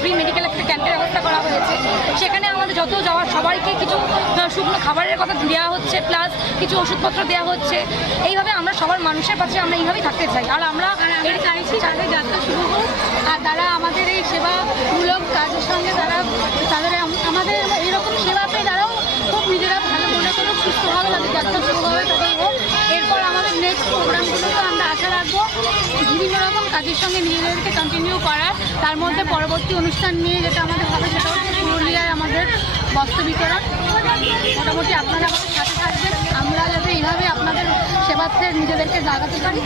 Free medical একটা ক্যাম্পের ব্যবস্থা করা হয়েছে। সেখানে আমাদের যত যাওয়ার সবাইকে কিছু শুকনো খাবারের কথা দেওয়া হচ্ছে, প্লাস কিছু ওষুধপত্র দেওয়া হচ্ছে। এইভাবে আমরা সবার মানুষের পাশে আমরা এইভাবেই থাকতে চাই। আর আমরা চাইছি তাদের যাত্রা শুরু হোক, আর তারা আমাদের এই সেবামূলক কাজের সঙ্গে তাদের আমাদের এইরকম সেবা পেয়ে তারাও খুব নিজেরা ভালো মনে করুক, সুস্থভাবে তাদের যাত্রা শুরুভাবে তাদের হোক। এরপর আমাদের নেক্সট প্রোগ্রামগুলোকে আমরা আশা রাখবো বিভিন্ন রকম কাজের সঙ্গে নিজেদেরকে কন্টিনিউ করার। তার মধ্যে পরবর্তী অনুষ্ঠান নিয়ে যেটা আমাদের হবে সেটা হচ্ছে পুরুলিয়ায় আমাদের বস্ত্র বিতরণ। মোটামুটি আপনারা আমাদের সাথে থাকবেন, আমরা যাতে এইভাবে আপনাদের সেবাতে নিজেদেরকে লাগাতে পারি।